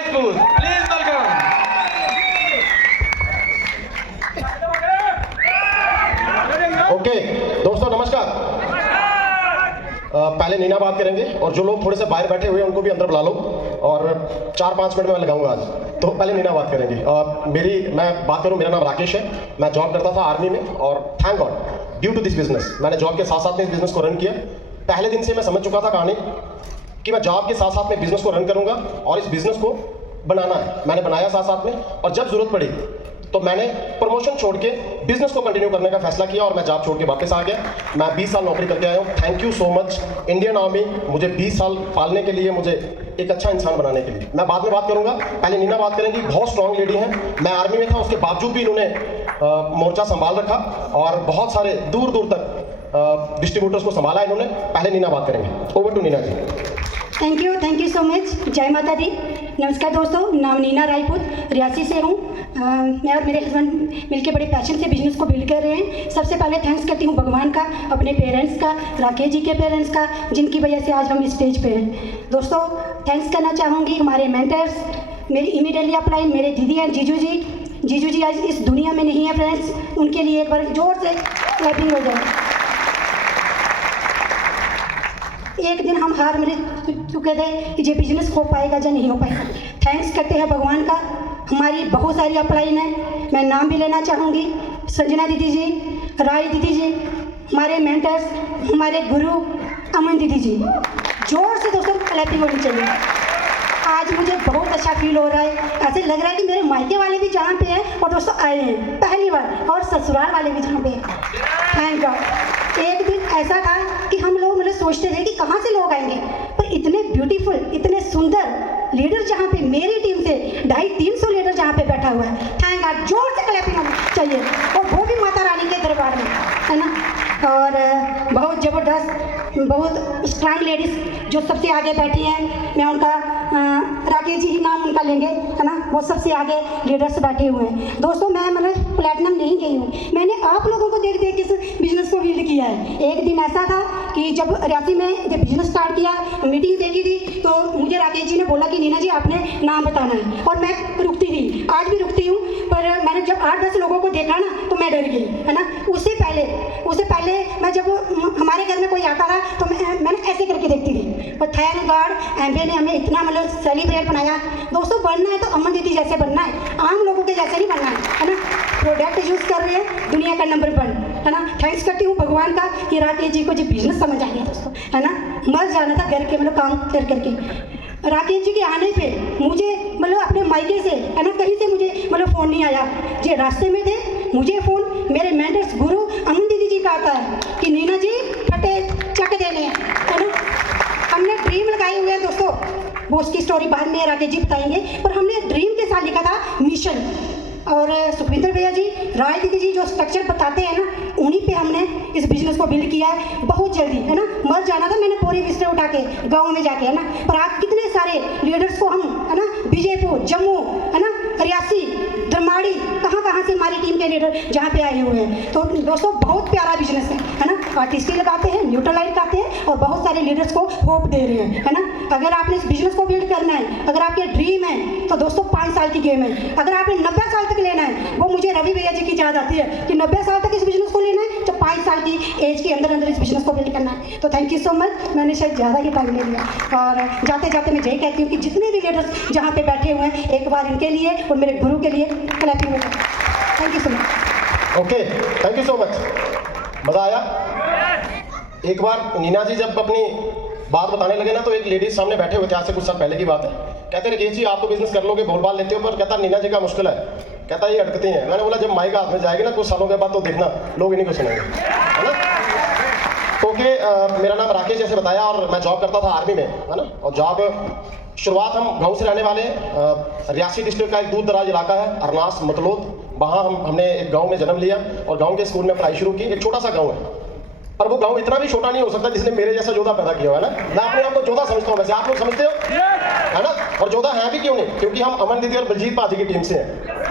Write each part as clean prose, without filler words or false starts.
Rajput, please welcome. Okay दोस्तों नमस्कार। पहले नीना बात करेंगे और जो लोग थोड़े से बाहर बैठे हुए हैं उनको भी अंदर बुला लो और 4-5 मिनट में मैं लगाऊंगा आज। तो पहले नीना बात करेंगे। मैं बात करूं, मेरा नाम राकेश है, मैं जॉब करता था आर्मी में और thank God due to this business मैंने जॉब के साथ साथ में इस बिजनेस को रन किया। पहले दिन से मैं समझ चुका था कहानी कि मैं जॉब के साथ साथ में बिजनेस को रन करूंगा और इस बिजनेस को बनाना है। मैंने बनाया साथ साथ में और जब जरूरत पड़ी तो मैंने प्रमोशन छोड़ के बिजनेस को कंटिन्यू करने का फैसला किया और मैं जॉब छोड़ के वापस आ गया। मैं 20 साल नौकरी करके आया हूँ। Thank you so much Indian army, मुझे 20 साल पालने के लिए, मुझे एक अच्छा इंसान बनाने के लिए। मैं बाद में बात करूंगा, पहले नीना बात करेंगी। बहुत स्ट्रांग लेडी हैं। मैं आर्मी में था, उसके बावजूद भी इन्होंने मोर्चा संभाल रखा और बहुत सारे दूर दूर तक डिस्ट्रीब्यूटर्स को संभाला इन्होंने। पहले नीना बात करेंगे। Over to Neena ji. Thank you so much. जय माता दी। नमस्कार दोस्तों, नाम नीना राजपूत, रियासी से हूँ। मैं और मेरे हस्बैंड मिलके बड़े पैशन से बिजनेस को बिल्ड कर रहे हैं। सबसे पहले थैंक्स करती हूँ भगवान का, अपने पेरेंट्स का, राकेश जी के पेरेंट्स का, जिनकी वजह से आज हम इस स्टेज पे हैं। दोस्तों थैंक्स करना चाहूँगी हमारे मेंटर्स, मेरी इमीडिएटली अपलाइन मेरे दीदी एंड जीजू जी। जीजू जी आज इस दुनिया में नहीं है फ्रेंड्स, उनके लिए एक बार जोर से क्लैपिंग हो जाए। एक दिन हम हार मान चुके थे कि ये बिजनेस हो पाएगा या नहीं हो पाएगा। थैंक्स करते हैं भगवान का। हमारी बहुत सारी अपलाइन है, मैं नाम भी लेना चाहूँगी। संजना दीदी जी, राय दीदी जी, हमारे मेंटर्स, हमारे गुरु अमन दीदी जी। जोर से दोस्तों क्लैपिंग होनी चाहिए। आज मुझे बहुत अच्छा फील हो रहा है। ऐसे लग रहा है कि मेरे मायके वाले भी जहाँ पे हैं और दोस्तों आए हैं पहली बार, और ससुराल वाले भी जहाँ पे हैं। Thank God. एक दिन ऐसा था कि हम लोग मतलब सोचते थे कि कहाँ से लोग आएंगे, पर इतने ब्यूटीफुल, इतने सुंदर लीडर जहाँ पे मेरी टीम से 250-300 लीडर जहाँ पे बैठा हुआ है। Thank God. जोर से क्लैपिंग होनी चाहिए, और वो भी माता रानी के दरबार में, है ना। और बहुत ज़बरदस्त, बहुत स्ट्रांग लेडीज़ जो सबसे आगे बैठी हैं, मैं उनका राकेश जी ही नाम उनका लेंगे, है ना। वो सबसे आगे लीडर्स बैठे हुए हैं। दोस्तों मैं मतलब प्लेटिनम नहीं गई हूँ, मैंने आप लोगों को देख देख इस बिजनेस को बिल्ड किया है। एक दिन ऐसा था कि जब रियासी में जब बिजनेस स्टार्ट किया, मीटिंग देखी थी, तो मुझे राकेश जी ने बोला कि नीना जी आपने नाम बताना है, और मैं रुकती थी, आज भी रुकती हूँ। पर मैंने जब 8-10 लोगों को देखा ना तो मैं डर गई, है ना। उससे पहले मैं जब हमारे घर में कोई आता था तो मैंने ऐसे करके देखती थी। पर थैंक गॉड एमबीए ने हमें इतना मतलब सेलिब्रेट बनाया। दोस्तों बनना है तो अमन दीदी जैसे बनना है, आम लोगों के जैसे नहीं बनना है ना। प्रोडक्ट यूज़ कर रहे हैं दुनिया का नंबर 1, है ना। थैंक्स करती हूँ भगवान का कि राकेश जी को जो बिजनेस समझ आ गया दोस्तों, है ना। मर जाना था घर के मतलब काम कर करके। राकेश जी के आने पे मुझे मतलब अपने मायके से, है ना, कहीं से मुझे मतलब फ़ोन नहीं आया। ये रास्ते में थे, मुझे फ़ोन मेरे मेंटर्स गुरु अमन दीदी जी का आता है कि नीना जी फटे चक देने हैं, है ना। हमने ड्रीम लगाए हुए हैं दोस्तों, वो उसकी स्टोरी बाद में राकेश जी बताएंगे, पर हमने ड्रीम के साथ लिखा था मिशन। और सुखविंदर भैया जी, राय दीदी जी जो स्ट्रक्चर बताते हैं ना, उन्हीं पे हमने इस बिजनेस को बिल्ड किया है। बहुत जल्दी, है ना, मर जाना था मैंने पूरी बिस्तर उठा के गाँव में जाके, है ना। पर आज कितने सारे लीडर्स को हम, है ना, विजयपुर, जम्मू, है ना, रियासी, धर्माड़ी, कहाँ से हमारी टीम के लीडर जहाँ पे आए हुए हैं। तो दोस्तों बहुत प्यारा बिजनेस है ना। आर्टिस्टी लगाते हैं, न्यूट्रलाइट करते हैं, और बहुत सारे लीडर्स को होप दे रहे हैं, है ना। अगर आपने इस बिजनेस को बिल्ड करना है, अगर आपके ड्रीम है, तो दोस्तों 5 साल की गेम है। अगर आपने 90 साल तक लेना है, वो मुझे रवि भैया जी की याद आती है कि 90 साल तक इस बिजनेस को लेना है, तो 5 साल की एज के अंदर इस बिजनेस को बिल्ड करना है। तो थैंक यू सो मच। मैंने शायद ज़्यादा ही टाइम ले लिया, और जाते जाते मैं यही कहती हूँ कि जितने भी लीडर्स जहाँ पे बैठे हुए हैं, एक बार इनके लिए और मेरे गुरु के लिए क्लैपिंग हो जाए। Thank you so much. Okay thank you so much, मज़ा आया। एक बार नीना जी जब अपनी बात बताने लगे ना, तो एक लेडीज सामने बैठे हुए थे, आज से कुछ साल पहले की बात है। कहते राकेश जी आप तो बिजनेस कर लोगे, बोल बाल लेते हो, पर कहता नीना जी का मुश्किल है, कहता ये अटकते हैं। मैंने बोला जब माइक हाथ में जाएगी ना कुछ सालों के बाद तो देखना लोग इन्हीं को सुनेंगे, है ना। तो मेरा नाम राकेश जैसे बताया, और मैं जॉब करता था आर्मी में, है ना। और जॉब शुरुआत हम गाँव से रहने वाले हैं। रियासी डिस्ट्रिक्ट का एक दूर दराज इलाका है अरनास मतलोद, वहाँ हमने एक गाँव में जन्म लिया और गाँव के स्कूल में पढ़ाई शुरू की। एक छोटा सा गाँव है, पर वो गाँव इतना भी छोटा नहीं हो सकता जिसने मेरे जैसा जोधा पैदा किया है ना। मैं अपने आप को जोधा समझता हूँ, वैसे आप लोग समझते हो, है ना। और जोधा है भी क्यों नहीं, क्योंकि हम अमन दीदी और बलजीत पाजी की टीम से हैं,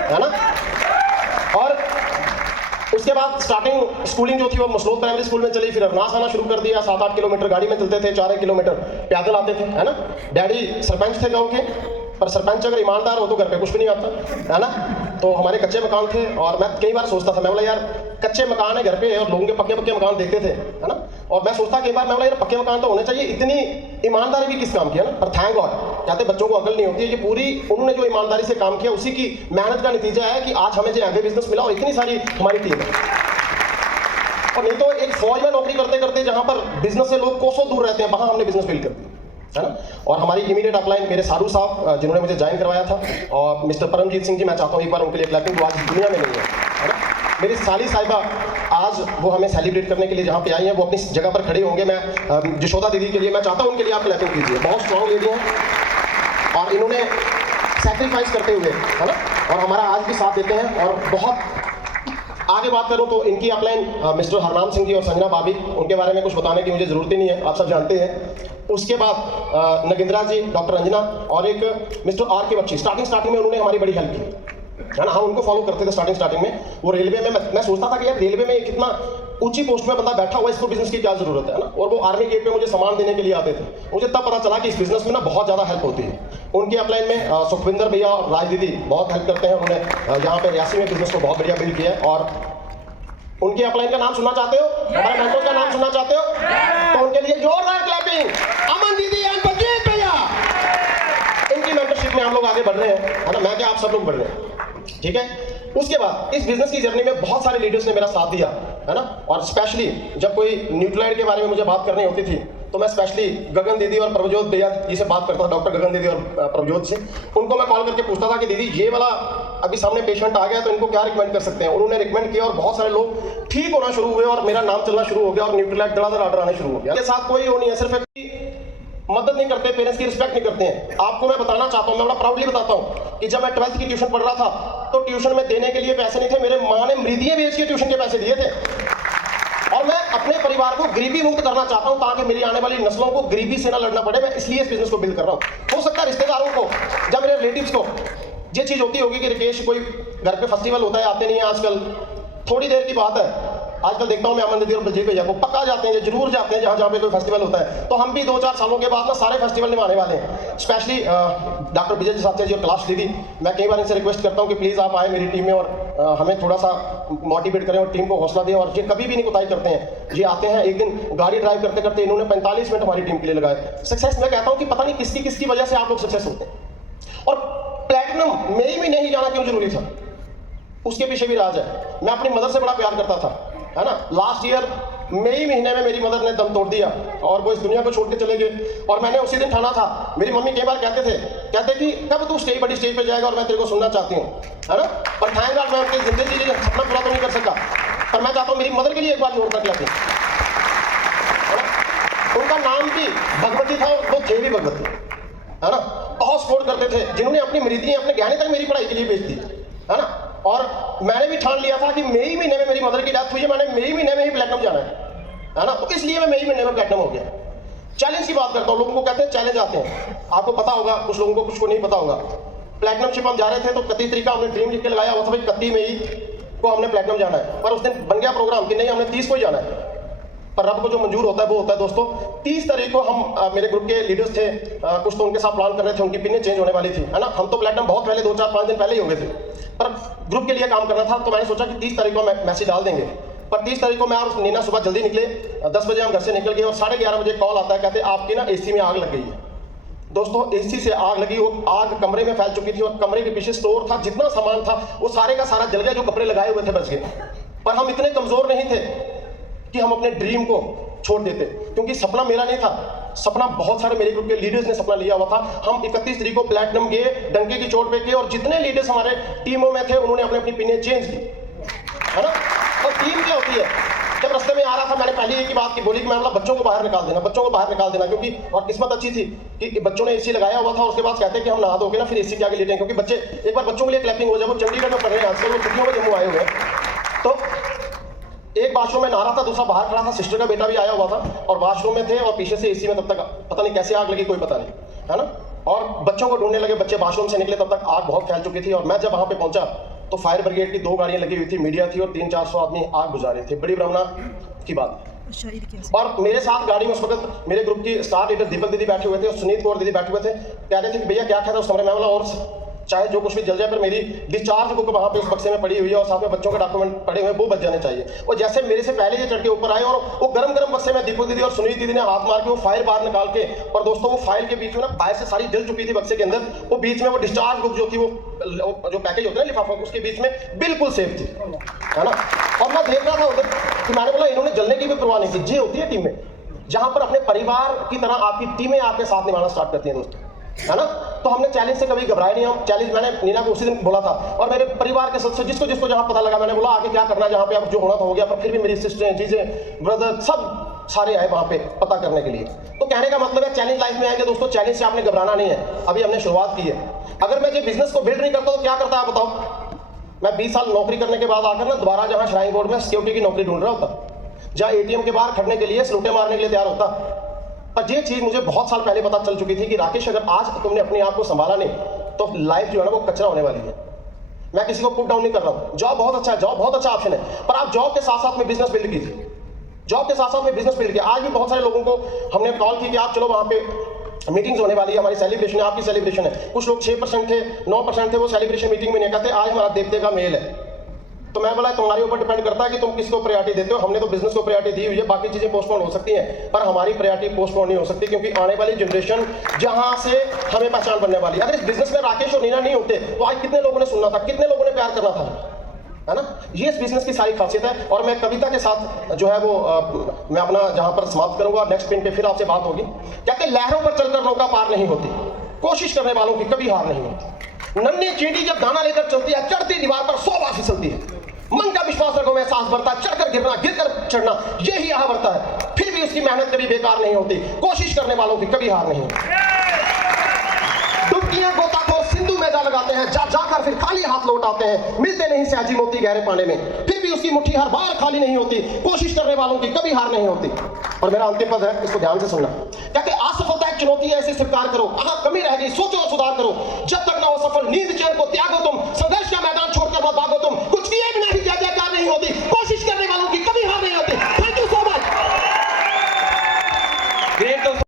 है ना। और उसके बाद स्टार्टिंग स्कूलिंग जो थी वो मसलोद प्राइमरी स्कूल में चली, फिर अरनास आना शुरू कर दिया। 7-8 किलोमीटर गाड़ी में चलते थे, 4 किलोमीटर पैदल आते थे, है ना। डैडी सरपंच थे गाँव के, पर सरपंच अगर ईमानदार हो तो घर पे कुछ भी नहीं आता, है ना। तो हमारे कच्चे मकान थे और मैं कई बार सोचता था, मैं बोला यार कच्चे मकान है घर पे और लोगों के पक्के पक्के मकान देखते थे, है ना। और मैं सोचता कई बार, मैं बोला यार पक्के मकान तो होने चाहिए, इतनी ईमानदारी भी किस काम की, है ना। पर थैंक गॉड, कहते बच्चों को अकल नहीं होती है, ये पूरी उन्होंने जो ईमानदारी से काम किया उसी की मेहनत का नतीजा है कि आज हमें जो आगे बिजनेस मिला और इतनी सारी हमारी टीम है। और नहीं तो एक फौज में नौकरी करते करते जहां पर बिजनेस से लोग कोसों दूर रहते हैं, वहां हमने बिजनेस बिल्ड कर दिया, है ना। और हमारी इमीडिएट अपलाइन मेरे साधु साहब जिन्होंने मुझे ज्वाइन करवाया था, और मिस्टर परमजीत सिंह जी, मैं चाहता हूँ एक बार उनके लिए क्लैपिंग, वो आज दुनिया में नहीं है ना। मेरी साली साहिबा आज वो हमें सेलिब्रेट करने के लिए जहाँ पे आई हैं, वो अपनी जगह पर खड़े होंगे। मैं यशोदा दीदी के लिए मैं चाहता हूँ उनके लिए आप क्लैपिंग कीजिए, बहुत स्ट्रॉन्ग लेडी हैं और इन्होंने सेक्रीफाइस करते हुए, है ना, और हमारा आज भी साथ देते हैं। और बहुत आगे बात करूं तो इनकी अपलाइन मिस्टर हरनाम सिंह जी और संजना भाभी, उनके बारे में कुछ बताने की मुझे जरूरत ही नहीं है, आप सब जानते हैं। उसके बाद नगेंद्रा जी, डॉक्टर अंजना और एक मिस्टर आर के बख्शी, स्टार्टिंग में उन्होंने हमारी बड़ी हेल्प की, है ना। हम उनको फॉलो करते थे स्टार्टिंग में। वो रेलवे में मैं सोचता था कि यार रेलवे में कितना ऊंची पोस्ट में बंदा बैठा हुआ है, इसको बिजनेस की क्या जरूरत है ना। और वो आर्मी गेट पे मुझे सामान देने के लिए आते थे। मुझे तब पता चला कि इस बिजनेस में ना बहुत ज़्यादा हेल्प होती है। उनकी अपलाइन में सुखविंदर भैया और राज दीदी बहुत हेल्प करते हैं। उन्होंने यहाँ पे रियासी में बिजनेस को बहुत बढ़िया बिल्ड किया है। और उनकी अपलाइन का नाम सुनना चाहते हो, हमारे मेंटोर का नाम सुनना चाहते हो, तो उनके लिए जोरदार क्लैपिंग, अमन दीदी एंड बलजीत भैया। इनकी मेंटरशिप में हम लोग आगे बढ़ रहे हैं, है ना। मैं क्या, आप सब लोग बढ़ रहे हैं, ठीक है। उसके बाद इस बिजनेस की जर्नी में बहुत सारे लीडर्स ने मेरा साथ दिया, है ना। और स्पेशली जब कोई न्यूक्लियाइड के बारे में मुझे बात करनी होती थी तो मैं स्पेशली गगन दीदी और प्रभजोत भैया जी से बात करता था, डॉक्टर गगन दीदी और प्रभजोत से। उनको मैं कॉल करके पूछता था कि दीदी ये वाला अभी सामने पेशेंट आ गया तो इनको क्या रिकमेंड कर सकते हैं। उन्होंने रिकमेंड किया और बहुत सारे लोग ठीक होना शुरू हुए और मेरा नाम चलना शुरू हो गया और न्यूक्लियाइड धड़ाधड़ ऑर्डर आने शुरू हो गया। इसके साथ कोई वो नहीं है, सिर्फ मदद नहीं करते, पेरेंट्स की रिस्पेक्ट नहीं करते हैं। आपको मैं बताना चाहता हूँ, मैं बड़ा प्राउडली बताता हूँ कि जब मैं 12th की ट्यूशन पढ़ रहा था तो ट्यूशन में देने के लिए पैसे नहीं थे। मेरे माँ ने मृदियाँ बेच के ट्यूशन के पैसे दिए थे। और मैं अपने परिवार को गरीबी मुक्त करना चाहता हूँ ताकि मेरी आने वाली नस्लों को गरीबी से ना लड़ना पड़े। मैं इसलिए इस बिजनेस को बिल्ड कर रहा हूँ। हो सकता है रिश्तेदारों को, जब मेरे रिलेटिव्स को ये चीज़ होती होगी कि रिकेश कोई घर पे फेस्टिवल होता है, आते नहीं है आजकल, थोड़ी देर की बात है। आजकल देखता हूँ मैं अमन दीदी और बलजीत भैया को पक्का जाते हैं, जरूर जाते हैं जहाँ पे कोई फेस्टिवल होता है। तो हम भी 2-4 सालों के बाद ना सारे फेस्टिवल निभाने वाले हैं। स्पेशली डॉक्टर विजय साथी जी और कैलाश दीदी, मैं कई बार इनसे रिक्वेस्ट करता हूँ कि प्लीज़ आप आए मेरी टीम में और हमें थोड़ा सा मोटिवेट करें और टीम को हौसला दें। और ये कभी भी नहीं कोताही करते हैं। ये आते हैं, एक दिन गाड़ी ड्राइव करते करते इन्होंने 45 मिनट हमारी टीम के लिए लगाए। सक्सेस मैं कहता हूँ कि पता नहीं किसकी वजह से आप लोग सक्सेस होते हैं। और प्लैटिनम मई में नहीं जाना क्यों जरूरी था, उसके पीछे भी राज है। मैं अपनी मदर से बड़ा प्यार करता था, है ना। लास्ट ईयर मई महीने में मेरी मदर ने दम तोड़ दिया और वो इस दुनिया को छोड़ के चले गए। और मैंने उसी दिन ठाना था, मेरी मम्मी कई बार कहते कि कब तू बड़ी स्टेज पे जाएगा और मैं तेरे को सुनना चाहती हूँ, है ना। पर थैंक गॉड मैं उनकी जिंदगी के लिए सपना पूरा तो नहीं कर सका, पर मैं चाहता हूँ मेरी मदर के लिए एक बार जोरदार क्लैपिंग। उनका नाम भी भगवती था और वो थे भी भगवती, है ना। बहुत सपोर्ट करते थे, जिन्होंने अपनी मृदियाँ, अपने गहने तक मेरी पढ़ाई के लिए बेच दी, है ना। और मैंने भी ठान लिया था कि मई महीने में मेरी मदर की डेथ हुई है, मैंने मई महीने में ही प्लैटिनम जाना है ना। तो इसलिए मैं मई महीने में प्लैटिनम हो गया। चैलेंज की बात करता हूँ, लोगों को कहते हैं चैलेंज आते हैं, आपको पता होगा, कुछ लोगों को कुछ को नहीं पता होगा। प्लैटिनम शिप हम जा रहे थे तो 31 तारीख का हमने ड्रीम लिख के लगाया हुआ था भाई 31 मई को हमने प्लैटिनम जाना है। पर उस दिन बन गया प्रोग्राम कि नहीं हमने 30 को ही जाना है। पर रब को जो मंजूर होता है वो होता है दोस्तों। 30 तारीख को हम मेरे ग्रुप के लीडर्स थे, कुछ तो उनके साथ प्लान कर रहे थे, उनकी पिनें चेंज होने वाली थी, है ना। हम तो प्लैटिनम बहुत पहले 2-4-5 दिन पहले ही हो गए थे, पर ग्रुप के लिए काम करना था। तो मैंने सोचा कि 30 तारीख को मैसेज डाल देंगे। पर 30 तारीख को मैं और नीना सुबह जल्दी निकले, 10 बजे हम घर से निकल गए और 11:30 बजे कॉल आता है, कहते आपकी ना एसी में आग लग गई है। दोस्तों एसी से आग लगी, वो आग कमरे में फैल चुकी थी और कमरे के पीछे स्टोर था, जितना सामान था वो सारे का सारा जल गया, जो कपड़े लगाए हुए थे बच गए। पर हम इतने कमजोर नहीं थे कि हम अपने ड्रीम को छोड़ देते, क्योंकि सपना मेरा नहीं था, सपना बहुत सारे मेरे ग्रुप के लीडर्स ने सपना लिया हुआ था। हम 31 तारीख को प्लैटिनम गए, डंके की चोट पे गए और जितने लीडर्स हमारे टीमों में थे उन्होंने अपनी अपनी पिनें चेंज की, है ना। और टीम क्या होती है, जब रास्ते में आ रहा था मैंने पहले एक ही बात की बोली कि मैं बच्चों को बाहर निकाल देना, बच्चों को बाहर निकाल देना। क्योंकि और किस्मत अच्छी थी कि बच्चों ने एसी लगाया हुआ था और उसके बाद कहते हैं कि हम नहा धोके ना फिर एसी के आगे लेटे हैं, क्योंकि बच्चे एक बार बच्चों के लिए क्लैपिंग हो जाए। वो चंडीगढ़ में पढ़ रहे हैं आजकल, वो छुट्टियों में जम्मू आए हुए हैं। तो एक बाथरूम में नहा रहा था, दूसरा बाहर खड़ा था, सिस्टर का बेटा भी आया हुआ था और वाशरूम में थे और पीछे से एसी में तब तक पता नहीं कैसे आग लगी, कोई पता नहीं, है ना। और बच्चों को ढूंढने लगे, बच्चे वाशरूम से निकले, तब तक आग बहुत फैल चुकी थी। और मैं जब वहाँ पे पहुंचा तो फायर ब्रिगेड की 2 गाड़ियां लगी हुई थी, मीडिया थी और 300-400 आदमी आग बुझा रहे थे। बड़ी ब्रह्मणा की बात। और मेरे साथ गाड़ी में उस वक्त मेरे ग्रुप की स्टार लीडर दीपक दीदी बैठे हुए थे और सुनीत कौर दीदी बैठे हुए थे। कह रहे थे कि भैया क्या कहता है उस कमरे में, बोला और चाहे जो कुछ भी जल जाए पर मेरी डिस्चार्ज बुक वहाँ पे उस बक्से में पड़ी हुई है और साथ में बच्चों के डॉक्यूमेंट पड़े हुए हैं, वो बच जाने चाहिए। और जैसे मेरे से पहले ये चढ़ के ऊपर आए और वो गरम गरम बक्से में दीपक दीदी और सुनीत दीदी ने हाथ मार के वो फाइल बाहर निकाल के, और दोस्तों वो फाइल के बीच में ना फाइल से सारी जल चुकी थी बक्से के अंदर, वो बीच में वो डिस्चार्ज बुक जो थी वो जो पैकेज होता है लिफाफा उसके बीच में बिल्कुल सेफ थी, है ना। और मैं देख रहा था उधर कि मैंने बोला इन्होंने जलने की भी परवाह नहीं की। ये होती है टीम में, जहां पर अपने परिवार की तरह आपकी टीमें आपके साथ निभाना स्टार्ट करती हैं दोस्तों, है ना। तो हमने चैलेंज से कभी घबराए नहीं। हम चैलेंज मैंने नीना को उसी दिन बोला था और मेरे परिवार के सदस्य जिसको जिसको जहां पता लगा मैंने बोला आगे क्या करना है, जहां पे अब जो होना था हो गया। पर फिर भी मेरी सिस्टरें चीजें ब्रदर सब सारे आए वहां पे पता करने के लिए। तो कहने का मतलब है चैलेंज लाइफ में आएंगे दोस्तों, चैलेंज से आपने घबराना नहीं है। अभी हमने शुरुआत की है। अगर मैं ये बिजनेस को बिल्ड नहीं करता तो क्या करता है आप बताओ। मैं 20 साल नौकरी करने के बाद आकर ना दोबारा जहां श्राइन बोर्ड में सिक्योरिटी की नौकरी ढूंढ रहा होता, जहां एटीएम के बाहर खड़ने के लिए सलूटे मारने के लिए तैयार होता। पर ये चीज मुझे बहुत साल पहले पता चल चुकी थी कि राकेश अगर आज तुमने अपने आप को संभाला नहीं तो लाइफ जो है ना वो कचरा होने वाली है। मैं किसी को पुट डाउन नहीं कर रहा हूँ। जॉब बहुत अच्छा है, जॉब बहुत अच्छा ऑप्शन है, पर आप जॉब के साथ साथ में बिजनेस बिल्ड कीजिए। जॉब के साथ साथ में बिजनेस बिल्ड किया। आज भी बहुत सारे लोगों को हमने कॉल की कि आप चलो वहाँ पे मीटिंग्स होने वाली है, हमारी सेलिब्रेशन है, आपकी सेलिब्रेशन है। कुछ लोग 6% थे, 9% थे, वो सेलिब्रेशन मीटिंग में नहीं कहते आज हमारा देवते का मेल है। तो मैं बोला तुम्हारे ऊपर डिपेंड करता है कि तुम किसको प्रायोरिटी देते हो। हमने तो बिजनेस को प्रायोरिटी दी हुई है, बाकी चीजें पोस्टपोन हो सकती हैं पर हमारी प्रायोरिटी पोस्टपोन नहीं हो सकती, क्योंकि आने वाली जनरेशन जहां से हमें पहचान बनने वाली है। अगर इस बिजनेस में राकेश और नीना नहीं होते तो आज कितने लोगों ने सुनना था, कितने लोगों ने प्यार करना था, है ना। ये इस बिजनेस की सारी खासियत है। और मैं कविता के साथ जो है वो मैं अपना जहां पर समाप्त करूंगा, नेक्स्ट पिन पे फिर आपसे बात होगी। कहते लहरों पर चलकर नौका पार नहीं होती, कोशिश करने वालों की कभी हार नहीं होती। नन्ही चींटी जब दाना लेकर चलती है चढ़ती दीवार पर 100 बार फिसलती है। मन का विश्वास रखो में एहसास बढ़ता है, चढ़कर गिरना गिरकर चढ़ना यही यहाँ बढ़ता है। फिर भी उसकी मेहनत कभी बेकार नहीं होती, कोशिश करने वालों की कभी हार नहीं होती। डुबकियां गोताखोर सिंधु में जा लगाते हैं, जाकर फिर खाली हाथ लौट आते हैं। मिलते नहीं सहजी मोती गहरे पानी में, फिर भी उसकी मुट्ठी हर बार खाली नहीं होती, कोशिश करने वालों की कभी हार नहीं होती। और मेरा अंतिम पद है, इसको ध्यान से सुनना। कहते असफलता एक चुनौती है, ऐसे स्वीकार करो, कहाँ कमी रह गई सोचो और सुधार करो। जब तक ना हो सफल नींद चैन को त्यागो, तुम संघर्ष का मैदान छोड़कर मत भागो।